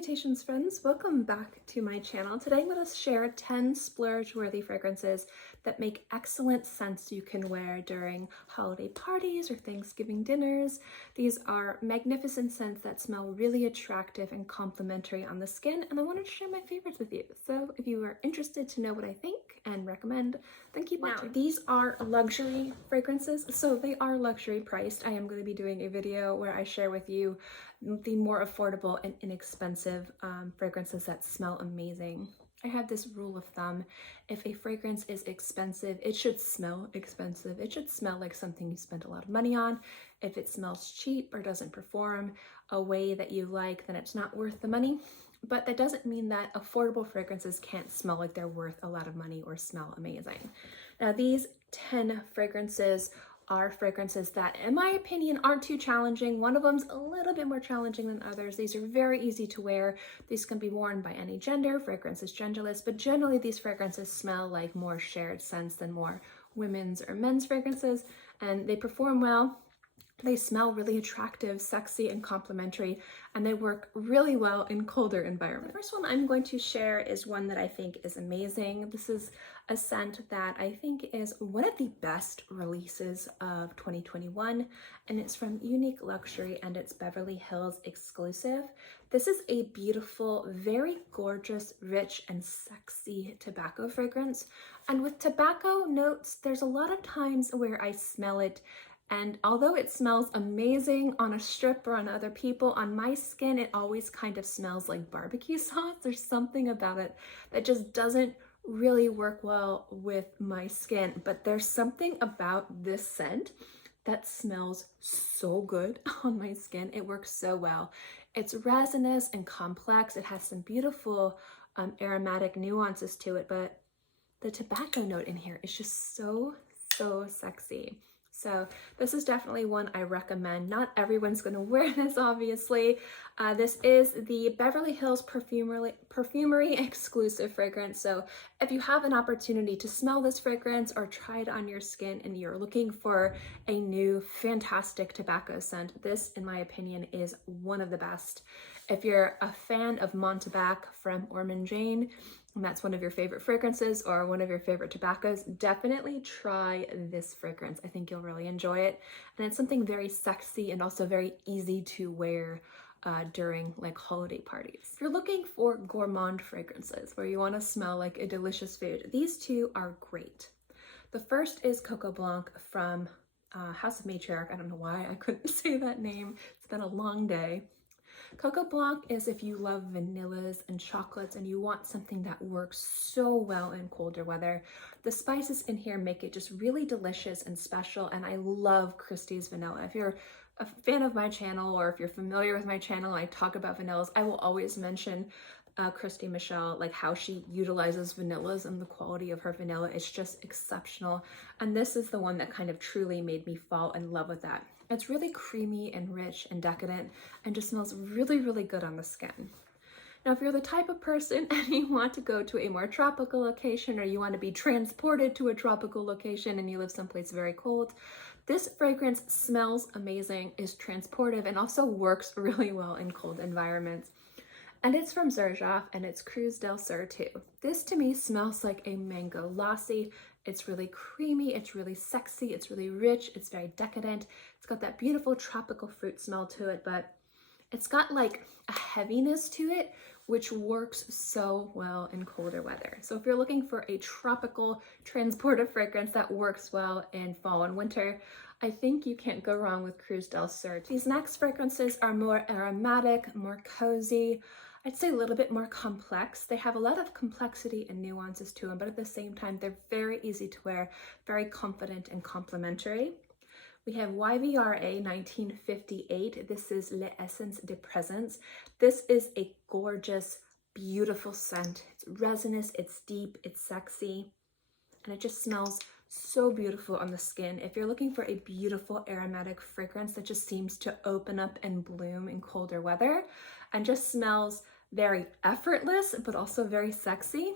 Salutations friends, welcome back to my channel. Today I'm going to share 10 splurge-worthy fragrances that make excellent scents you can wear during holiday parties or Thanksgiving dinners. These are magnificent scents that smell really attractive and complimentary on the skin, and I wanted to share my favorites with you. So if you are interested to know what I think and recommend, then keep watching. Now, these are luxury fragrances, so they are luxury priced. I am going to be doing a video where I share with you the more affordable and inexpensive fragrances that smell amazing. I have this rule of thumb: if a fragrance is expensive, it should smell expensive. It should smell like something you spent a lot of money on. If it smells cheap or doesn't perform a way that you like, then it's not worth the money. But that doesn't mean that affordable fragrances can't smell like they're worth a lot of money or smell amazing. Now, these 10 fragrances are fragrances that, in my opinion, aren't too challenging. One of them's a little bit more challenging than others. These are very easy to wear. These can be worn by any gender. Fragrance is genderless, but generally these fragrances smell like more shared scents than more women's or men's fragrances, and they perform well. They smell really attractive, sexy, and complimentary, and they work really well in colder environments. The first one I'm going to share is one that I think is amazing. This is a scent that I think is one of the best releases of 2021, and it's from Unique Luxury, and it's Beverly Hills exclusive. This is a beautiful, very gorgeous, rich, and sexy tobacco fragrance. And with tobacco notes, there's a lot of times where I smell it, and although it smells amazing on a strip or on other people, on my skin, it always kind of smells like barbecue sauce. There's something about it that just doesn't really work well with my skin. But there's something about this scent that smells so good on my skin. It works so well. It's resinous and complex. It has some beautiful aromatic nuances to it, but the tobacco note in here is just so sexy. So this is definitely one I recommend. Not everyone's going to wear this, obviously. This is the Beverly Hills Perfumery exclusive fragrance. So if you have an opportunity to smell this fragrance or try it on your skin and you're looking for a new fantastic tobacco scent, this, in my opinion, is one of the best. If you're a fan of Montabac from Ormond Jane, and that's one of your favorite fragrances or one of your favorite tobaccos, definitely try this fragrance. I think you'll really enjoy it. And it's something very sexy and also very easy to wear during like holiday parties. If you're looking for gourmand fragrances where you want to smell like a delicious food, these two are great. The first is Coco Blanc from House of Matriarch. I don't know why I couldn't say that name. It's been a long day. Coco Blanc is if you love vanillas and chocolates and you want something that works so well in colder weather. The spices in here make it just really delicious and special, and I love Christie's vanilla. If you're a fan of my channel or if you're familiar with my channel and I talk about vanillas, I will always mention Christy Michelle, like how she utilizes vanillas and the quality of her vanilla is just exceptional. And this is the one that kind of truly made me fall in love with that. It's really creamy and rich and decadent and just smells really good on the skin. Now, if you're the type of person and you want to go to a more tropical location, or you want to be transported to a tropical location and you live someplace very cold, this fragrance smells amazing, is transportive, and also works really well in cold environments. And it's from Xerjoff, and it's Cruz del Sur too. This to me smells like a mango lassi. It's really creamy, it's really sexy, it's really rich, it's very decadent. It's got that beautiful tropical fruit smell to it, but it's got like a heaviness to it, which works so well in colder weather. So if you're looking for a tropical transportive fragrance that works well in fall and winter, I think you can't go wrong with Cruz del Sur. These next fragrances are more aromatic, more cozy, I'd say a little bit more complex. They have a lot of complexity and nuances to them, but at the same time, they're very easy to wear, very confident and complimentary. We have YVRA 1958. This is L'Essence de Présence. This is a gorgeous, beautiful scent. It's resinous, it's deep, it's sexy, and it just smells so beautiful on the skin. If you're looking for a beautiful aromatic fragrance that just seems to open up and bloom in colder weather and just smells very effortless, but also very sexy,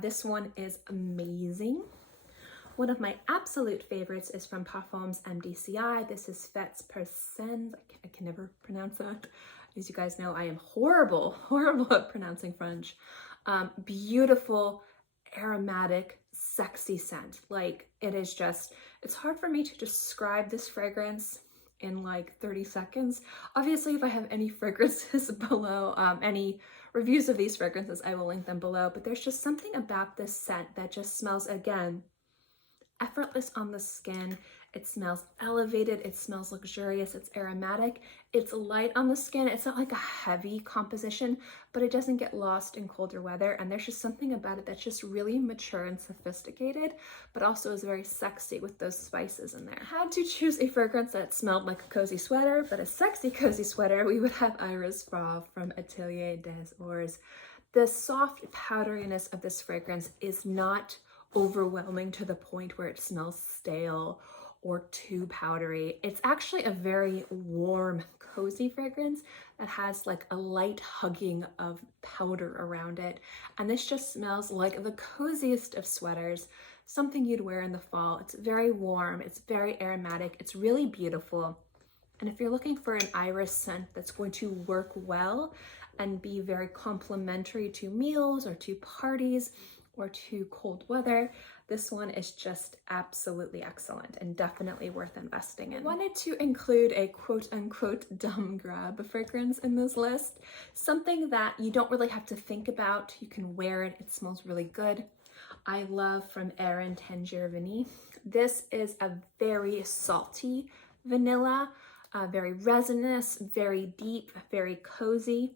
this one is amazing. One of my absolute favorites is from Parfums MDCI. This is Fêtes Persens. I can never pronounce that. As you guys know, I am horrible at pronouncing French. Beautiful, aromatic, sexy scent. Like, it is just, it's hard for me to describe this fragrance in like 30 seconds. Obviously, if I have any fragrances below, any reviews of these fragrances, I will link them below, but there's just something about this scent that just smells, again, effortless on the skin. It smells elevated, it smells luxurious, it's aromatic, it's light on the skin. It's not like a heavy composition, but it doesn't get lost in colder weather. And there's just something about it that's just really mature and sophisticated, but also is very sexy with those spices in there. I had to choose a fragrance that smelled like a cozy sweater, but a sexy cozy sweater, we would have Iris Fra from Atelier des Ors. The soft powderiness of this fragrance is not overwhelming to the point where it smells stale or too powdery. It's actually a very warm, cozy fragrance that has like a light hugging of powder around it. And this just smells like the coziest of sweaters, something you'd wear in the fall. It's very warm, it's very aromatic, it's really beautiful. And if you're looking for an iris scent that's going to work well and be very complementary to meals or to parties or to cold weather, this one is just absolutely excellent and definitely worth investing in. I wanted to include a quote-unquote dumb grab fragrance in this list, something that you don't really have to think about. You can wear it, it smells really good. I love from Erin Tangier Vanille. This is a very salty vanilla, very resinous, very deep, very cozy.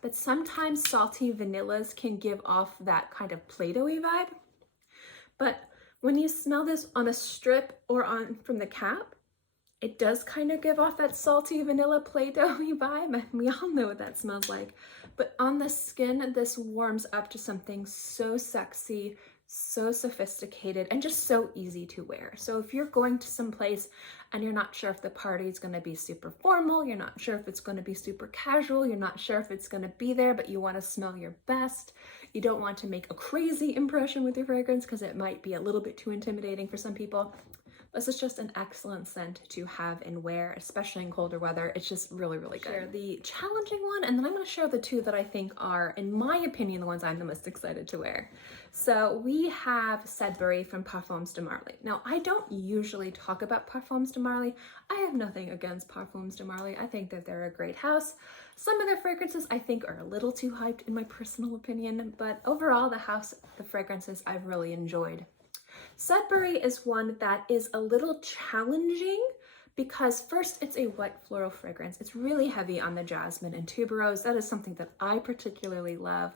But sometimes salty vanillas can give off that kind of Play-Doh-y vibe. But when you smell this on a strip or on from the cap, it does kind of give off that salty vanilla Play-Doh-y vibe. And we all know what that smells like. But on the skin, this warms up to something so sexy, so sophisticated, and just so easy to wear. So if you're going to some place and you're not sure if the party is going to be super formal, you're not sure if it's going to be super casual, you're not sure if it's going to be there, but you want to smell your best, you don't want to make a crazy impression with your fragrance because it might be a little bit too intimidating for some people, this is just an excellent scent to have and wear, especially in colder weather. It's just really, really good. Share the challenging one, and then I'm going to share the two that I think are, in my opinion, the ones I'm the most excited to wear. So we have Sudbury from Parfums de Marly. Now, I don't usually talk about Parfums de Marly. I have nothing against Parfums de Marly. I think that they're a great house. Some of their fragrances I think are a little too hyped in my personal opinion, but overall the fragrances I've really enjoyed. Sudbury is one that is a little challenging because first, it's a white floral fragrance. It's really heavy on the jasmine and tuberose. That is something that I particularly love.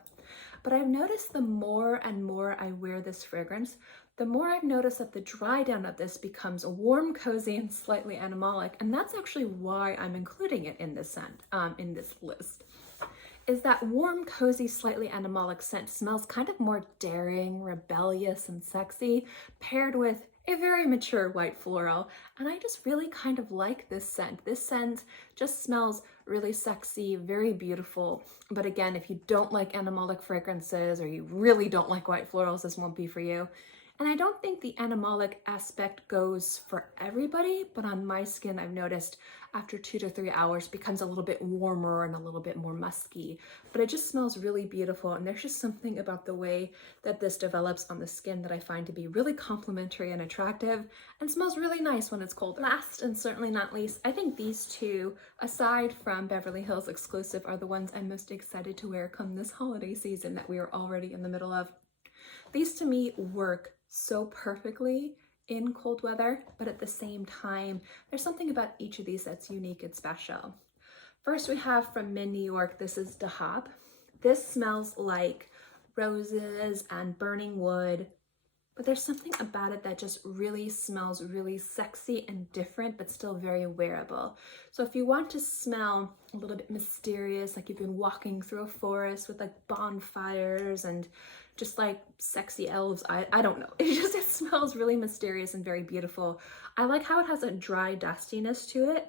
But I've noticed the more and more I wear this fragrance, the more I've noticed that the dry down of this becomes warm, cozy, and slightly animalic. And that's actually why I'm including it in this scent, in this list. Is that warm, cozy, slightly animalic scent smells kind of more daring, rebellious, and sexy, paired with a very mature white floral. And I just really kind of like this scent. This scent just smells really sexy, very beautiful. But again, if you don't like animalic fragrances or you really don't like white florals, this won't be for you. And I don't think the animalic aspect goes for everybody, but on my skin, I've noticed after 2 to 3 hours becomes a little bit warmer and a little bit more musky, but it just smells really beautiful. And there's just something about the way that this develops on the skin that I find to be really complimentary and attractive and smells really nice when it's cold. Last and certainly not least, I think these two, aside from Beverly Hills exclusive, are the ones I'm most excited to wear come this holiday season that we are already in the middle of. These to me work so perfectly in cold weather, but at the same time, there's something about each of these that's unique and special. First, we have from Min New York, this is Dahab. This smells like roses and burning wood, but there's something about it that just really smells really sexy and different, but still very wearable. So if you want to smell a little bit mysterious, like you've been walking through a forest with like bonfires and just like sexy elves, I don't know. It smells really mysterious and very beautiful. I like how it has a dry dustiness to it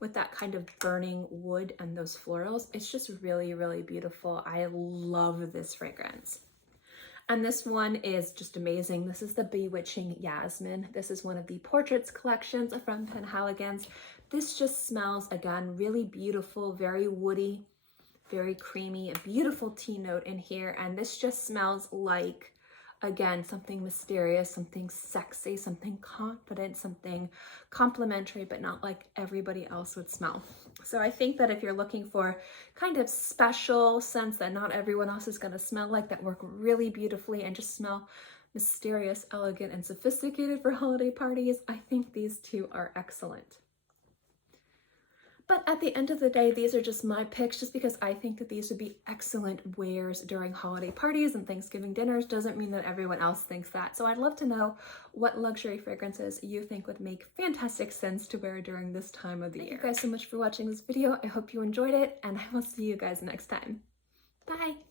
with that kind of burning wood and those florals. It's just really, really beautiful. I love this fragrance. And this one is just amazing. This is the Bewitching Yasmin. This is one of the Portraits collections from Penhaligon's. This just smells, again, really beautiful, very woody, very creamy, a beautiful tea note in here. And this just smells like, again, something mysterious, something sexy, something confident, something complimentary, but not like everybody else would smell. So I think that if you're looking for kind of special scents that not everyone else is going to smell like, that work really beautifully and just smell mysterious, elegant, and sophisticated for holiday parties, I think these two are excellent. But at the end of the day, these are just my picks, just because I think that these would be excellent wears during holiday parties and Thanksgiving dinners. Doesn't mean that everyone else thinks that. So I'd love to know what luxury fragrances you think would make fantastic sense to wear during this time of the year. Thank you guys so much for watching this video. I hope you enjoyed it, and I will see you guys next time. Bye!